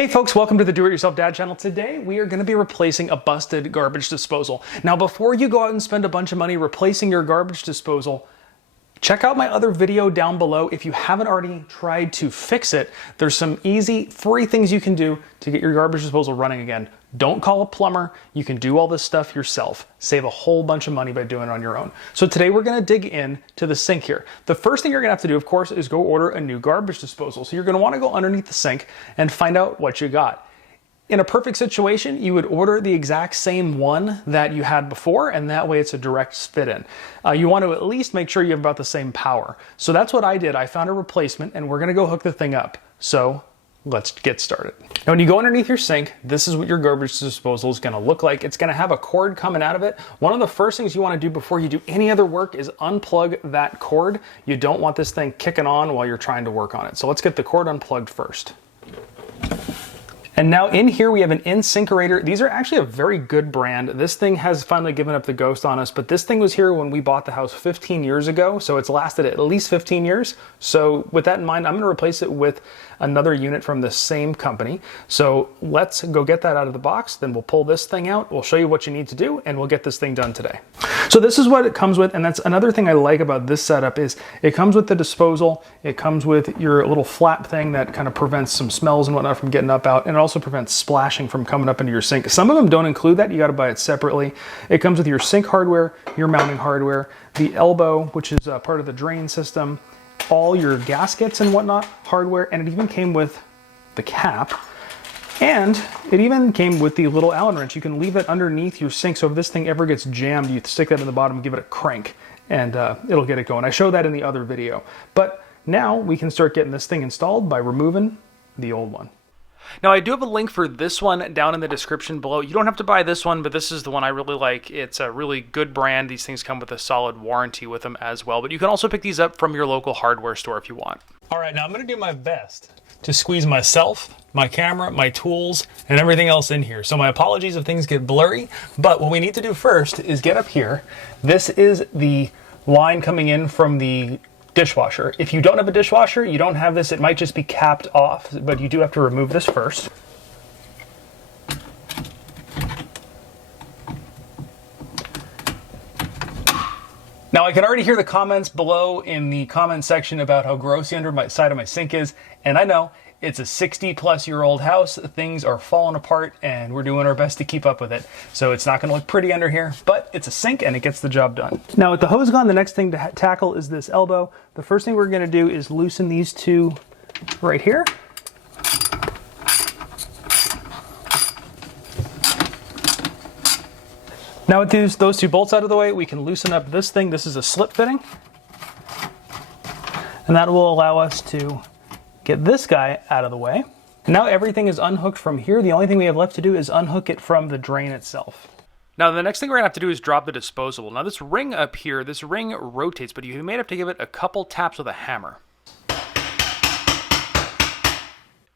Hey folks, welcome to the Do-It-Yourself Dad channel. Today we are going to be replacing a busted garbage disposal. Now before you go out and spend a bunch of money replacing your garbage disposal, check out my other video down below. If you haven't already tried to fix it, there's some easy, free things you can do to get your garbage disposal running again. Don't call a plumber. You can do all this stuff yourself. Save a whole bunch of money by doing it on your own. So today we're gonna dig in to the sink here. The first thing you're gonna have to do, of course, is go order a new garbage disposal. So you're gonna wanna go underneath the sink and find out what you got. In a perfect situation, you would order the exact same one that you had before, and that way it's a direct fit in. You want to at least make sure you have about the same power. So that's what I did. I found a replacement, and we're gonna go hook the thing up. So let's get started. Now, when you go underneath your sink, this is what your garbage disposal is gonna look like. It's gonna have a cord coming out of it. One of the first things you wanna do before you do any other work is unplug that cord. You don't want this thing kicking on while you're trying to work on it. So let's get the cord unplugged first. And now in here we have an InSinkerator. These are actually a very good brand. This thing has finally given up the ghost on us, but this thing was here when we bought the house 15 years ago, so it's lasted at least 15 years. So with that in mind, I'm gonna replace it with another unit from the same company. So let's go get that out of the box, then we'll pull this thing out, we'll show you what you need to do, and we'll get this thing done today. So this is what it comes with, and that's another thing I like about this setup is it comes with the disposal, it comes with your little flap thing that kind of prevents some smells and whatnot from getting up out, and it also prevents splashing from coming up into your sink. Some of them don't include that, you gotta buy it separately. It comes with your sink hardware, your mounting hardware, the elbow, which is part of the drain system, all your gaskets and whatnot hardware, and it even came with the cap. And it even came with the little Allen wrench. You can leave it underneath your sink, so if this thing ever gets jammed, you stick that in the bottom and give it a crank, and it'll get it going. I showed that in the other video. But now we can start getting this thing installed by removing the old one. Now I do have a link for this one down in the description below. You don't have to buy this one, but this is the one I really like. It's a really good brand. These things come with a solid warranty with them as well, but you can also pick these up from your local hardware store if you want. All right, now I'm gonna do my best to squeeze myself, my camera, my tools, and everything else in here. So my apologies if things get blurry, but what we need to do first is get up here. This is the line coming in from the dishwasher. If you don't have a dishwasher, you don't have this, it might just be capped off, but you do have to remove this first. Now I can already hear the comments below in the comment section about how gross the side of my sink is, and I know it's a 60-plus-year-old house. Things are falling apart, and we're doing our best to keep up with it. So it's not gonna look pretty under here, but it's a sink and it gets the job done. Now with the hose gone, the next thing to tackle is this elbow. The first thing we're gonna do is loosen these two right here. Now with those two bolts out of the way, we can loosen up this thing. This is a slip fitting. And that will allow us to get this guy out of the way. Now everything is unhooked from here. The only thing we have left to do is unhook it from the drain itself. Now the next thing we're gonna have to do is drop the disposable. Now this ring up here, this ring rotates, but you may have to give it a couple taps with a hammer.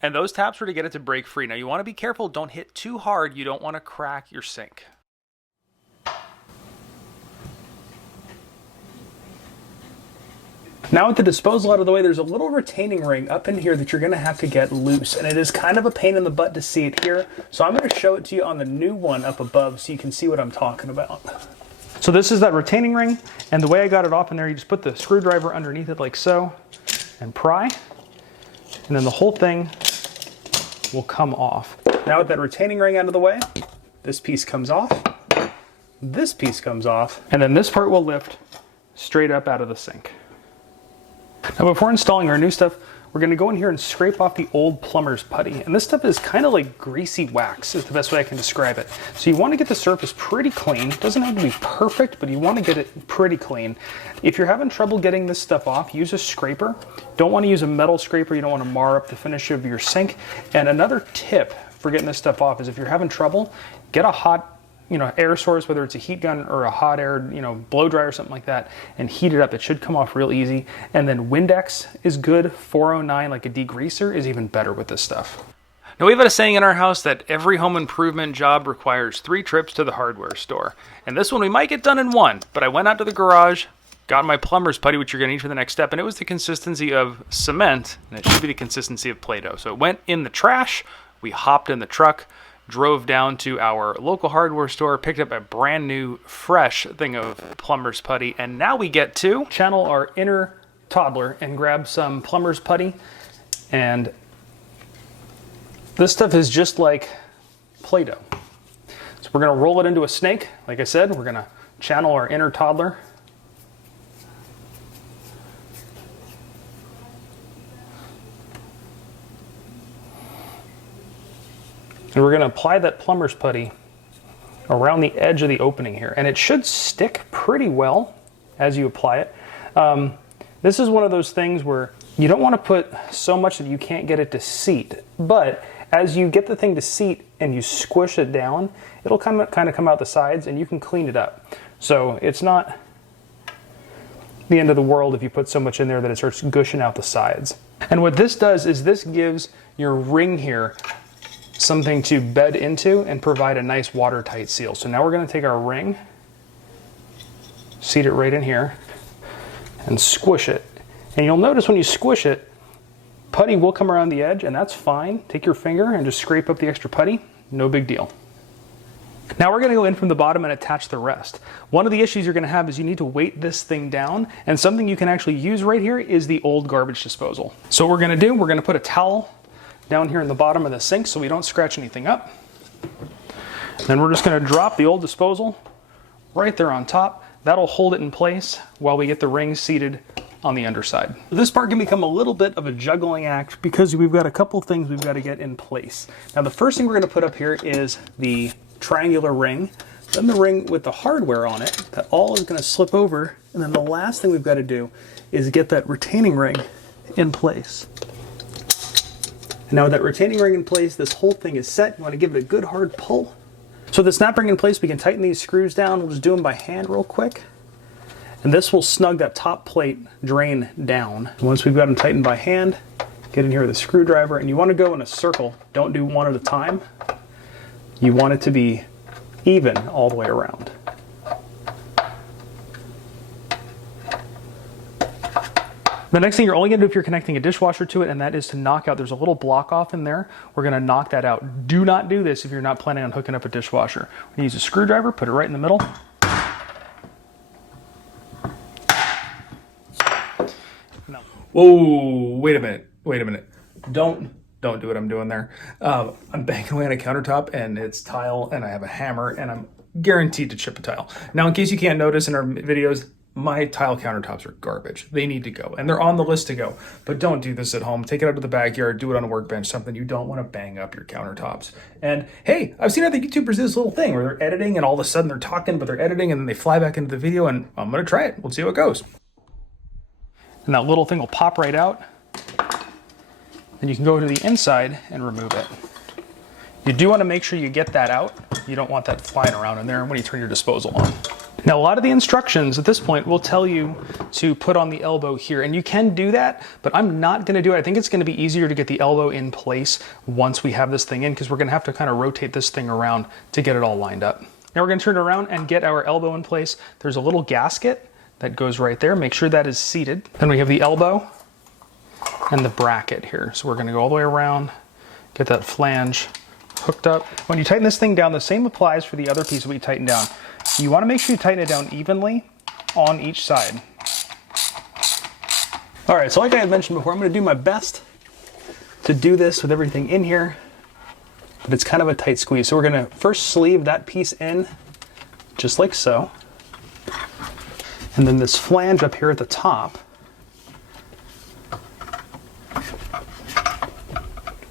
And those taps are to get it to break free. Now you wanna be careful, don't hit too hard. You don't wanna crack your sink. Now with the disposal out of the way, there's a little retaining ring up in here that you're gonna have to get loose, and it is kind of a pain in the butt to see it here. So I'm gonna show it to you on the new one up above so you can see what I'm talking about. So this is that retaining ring, and the way I got it off in there, you just put the screwdriver underneath it like so, and pry, and then the whole thing will come off. Now with that retaining ring out of the way, this piece comes off, this piece comes off, and then this part will lift straight up out of the sink. Now before installing our new stuff, we're going to go in here and scrape off the old plumber's putty. And this stuff is kind of like greasy wax is the best way I can describe it. So you want to get the surface pretty clean. It doesn't have to be perfect, but you want to get it pretty clean. If you're having trouble getting this stuff off, use a scraper. Don't want to use a metal scraper. You don't want to mar up the finish of your sink. And another tip for getting this stuff off is if you're having trouble, get a hot air source, whether it's a heat gun or a hot air, blow dryer or something like that, and heat it up. It should come off real easy. And then Windex is good. 409, like a degreaser, is even better with this stuff. Now we've had a saying in our house that every home improvement job requires 3 trips to the hardware store. And this one we might get done in 1, but I went out to the garage, got my plumber's putty, which you're gonna need for the next step, and it was the consistency of cement, and it should be the consistency of Play-Doh. So it went in the trash, we hopped in the truck, drove down to our local hardware store, picked up a brand new, fresh thing of plumber's putty, and now we get to channel our inner toddler and grab some plumber's putty. And this stuff is just like Play-Doh. So we're gonna roll it into a snake. Like I said, we're gonna channel our inner toddler. And we're going to apply that plumber's putty around the edge of the opening here. And it should stick pretty well as you apply it. This is one of those things where you don't want to put so much that you can't get it to seat. But as you get the thing to seat and you squish it down, it'll kind of come out the sides and you can clean it up. So it's not the end of the world if you put so much in there that it starts gushing out the sides. And what this does is this gives your ring here something to bed into and provide a nice watertight seal. So now we're going to take our ring, seat it right in here, and squish it. And you'll notice when you squish it, putty will come around the edge, and that's fine. Take your finger and just scrape up the extra putty. No big deal. Now we're going to go in from the bottom and attach the rest. One of the issues you're going to have is you need to weight this thing down, and something you can actually use right here is the old garbage disposal. So what we're going to do, we're going to put a towel down here in the bottom of the sink so we don't scratch anything up. Then we're just going to drop the old disposal right there on top. That'll hold it in place while we get the ring seated on the underside. This part can become a little bit of a juggling act because we've got a couple things we've got to get in place. Now the first thing we're going to put up here is the triangular ring, then the ring with the hardware on it. That all is going to slip over, and then the last thing we've got to do is get that retaining ring in place. Now with that retaining ring in place, this whole thing is set. You want to give it a good hard pull. So with the snap ring in place, we can tighten these screws down. We'll just do them by hand real quick. And this will snug that top plate drain down. Once we've got them tightened by hand, get in here with a screwdriver, and you want to go in a circle. Don't do one at a time. You want it to be even all the way around. The next thing you're only going to do if you're connecting a dishwasher to it, and that is to knock out, there's a little block off in there. We're going to knock that out. Do not do this if you're not planning on hooking up a dishwasher. We're going to use a screwdriver, put it right in the middle. No. Whoa, wait a minute. Don't do what I'm doing there. I'm banging away on a countertop and it's tile and I have a hammer and I'm guaranteed to chip a tile. Now, in case you can't notice in our videos, my tile countertops are garbage. They need to go, and they're on the list to go. But don't do this at home. Take it out to the backyard, do it on a workbench, something you don't want to bang up your countertops. And hey, I've seen other YouTubers do this little thing where they're editing and all of a sudden they're talking, but they're editing and then they fly back into the video, and I'm going to try it. We'll see how it goes. And that little thing will pop right out. Then you can go to the inside and remove it. You do want to make sure you get that out. You don't want that flying around in there when you turn your disposal on. Now, a lot of the instructions at this point will tell you to put on the elbow here, and you can do that, but I'm not going to do it. I think it's going to be easier to get the elbow in place once we have this thing in, because we're going to have to kind of rotate this thing around to get it all lined up. Now we're going to turn it around and get our elbow in place. There's a little gasket that goes right there. Make sure that is seated. Then we have the elbow and the bracket here. So we're going to go all the way around, get that flange hooked up. When you tighten this thing down, the same applies for the other piece that we tightened down. You want to make sure you tighten it down evenly on each side. All right, so like I had mentioned before, I'm going to do my best to do this with everything in here, but it's kind of a tight squeeze. So we're going to first sleeve that piece in, just like so. And then this flange up here at the top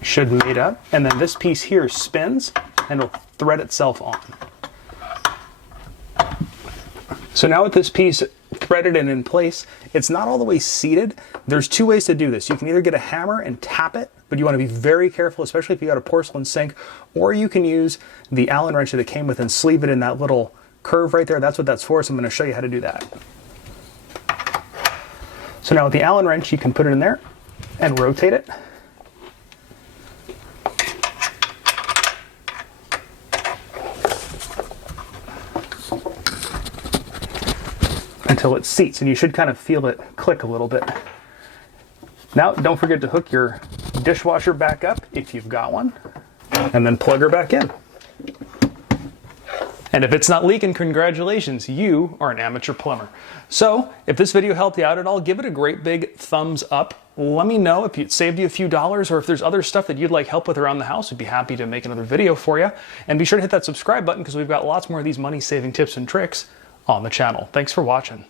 should mate up, and then this piece here spins and will thread itself on. So now with this piece threaded and in place, it's not all the way seated. There's two ways to do this. You can either get a hammer and tap it, but you want to be very careful, especially if you got a porcelain sink, or you can use the Allen wrench that it came with and sleeve it in that little curve right there. That's what that's for, so I'm going to show you how to do that. So now with the Allen wrench, you can put it in there and rotate it. Until it seats, and you should kind of feel it click a little bit. Now, don't forget to hook your dishwasher back up if you've got one. and then plug her back in. And if it's not leaking, congratulations, you are an amateur plumber. So if this video helped you out at all, give it a great big thumbs up. Let me know if it saved you a few dollars, or if there's other stuff that you'd like help with around the house. We'd be happy to make another video for you. And be sure to hit that subscribe button, because we've got lots more of these money-saving tips and tricks on the channel. Thanks for watching.